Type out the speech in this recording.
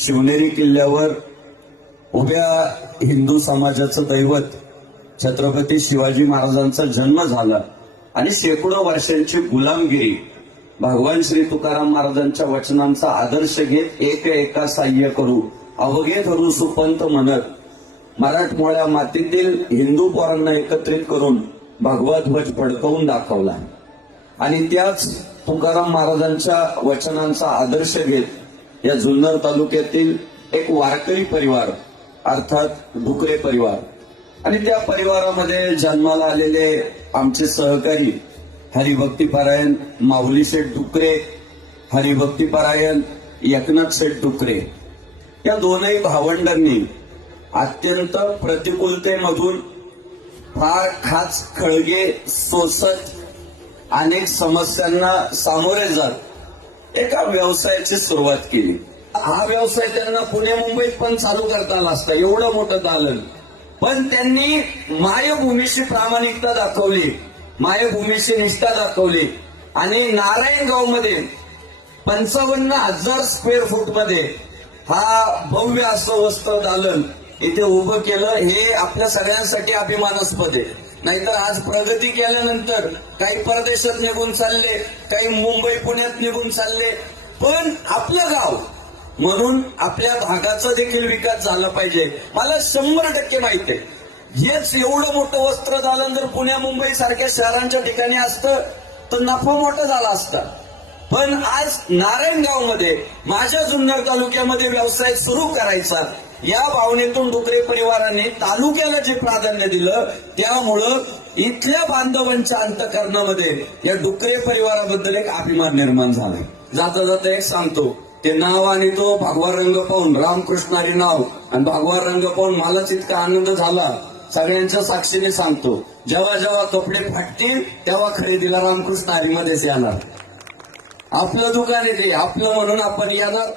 शिवनेरी किल्ल्यावर उभ्या हिंदू समाजाचं दैवत छत्रपती शिवाजी महाराजांचा जन्म झाला आणि शेकडो वर्षांची गुलामगिरी. भगवान श्री तुकाराम महाराजांच्या वचनांचा आदर्श घेत एक एका साह्य करू अवघे धरू सुपंत म्हणत मराठमोळ्या मातीतील हिंदू पोरांना एकत्रित करून भगवा ध्वज फडकवून दाखवला. आणि त्याच तुकाराम महाराजांच्या वचनांचा आदर्श घेत या जुन्नर तालुक्यातील एक वारकरी परिवार अर्थात डुकरे परिवार. आणि त्या परिवारामध्ये जन्माला आलेले आमचे सहकारी हरिभक्तीपरायण माऊली शेठ डुकरे हरिभक्तीपरायण एकनाथ शेठ डुकरे. या दोनही भावंडांनी अत्यंत प्रतिकूलतेमधून फार खास खळगे सोसत अनेक समस्यांना सामोरे जात एका व्यवसायाची सुरुवात केली. हा व्यवसाय त्यांना पुणे मुंबईत पण चालू करता आला असता. एवढं मोठं दालन. पण त्यांनी मायभूमीशी प्रामाणिकता दाखवली. मायभूमीशी निष्ठा दाखवली. आणि नारायणगावमध्ये पंचावन्न हजार स्क्वेअर फूटमध्ये हा भव्य असं वस्त्र दालन इथे उभं केलं हे आपल्या सगळ्यांसाठी अभिमानास्पद आहे. नाहीतर आज प्रगती केल्यानंतर काही परदेशात निघून चालले काही मुंबई पुण्यात निघून चालले पण आपलं गाव म्हणून आपल्या भागाचा देखील विकास झाला पाहिजे. मला शंभर टक्के माहिती आहे. हेच एवढं मोठं वस्त्र झालं जर पुण्या मुंबई सारख्या शहरांच्या ठिकाणी असतं तर नफा मोठा झाला असता. पण आज नारायणगावमध्ये माझ्या जुन्नर तालुक्यामध्ये व्यवसाय सुरू करायचा. या भावनेतून डुकरे परिवाराने तालुक्याला जे प्राधान्य दिलं त्यामुळं इथल्या बांधवांच्या अंतकरणामध्ये या डुकरे परिवाराबद्दल एक अभिमान निर्माण झाला जाता जाता एक सांगतो ते नाव आणि तो भगवा रंग पाहून रामकृष्णारी नाव आणि भागवा रंग पाहून मलाच इतका आनंद झाला. सगळ्यांच्या साक्षीने सांगतो जेव्हा जेव्हा कपडे फाटतील तेव्हा खरेदीला रामकृष्ण हरीमध्येच येणार. आपलं दुकान आहे ते आपलं म्हणून आपण येणार.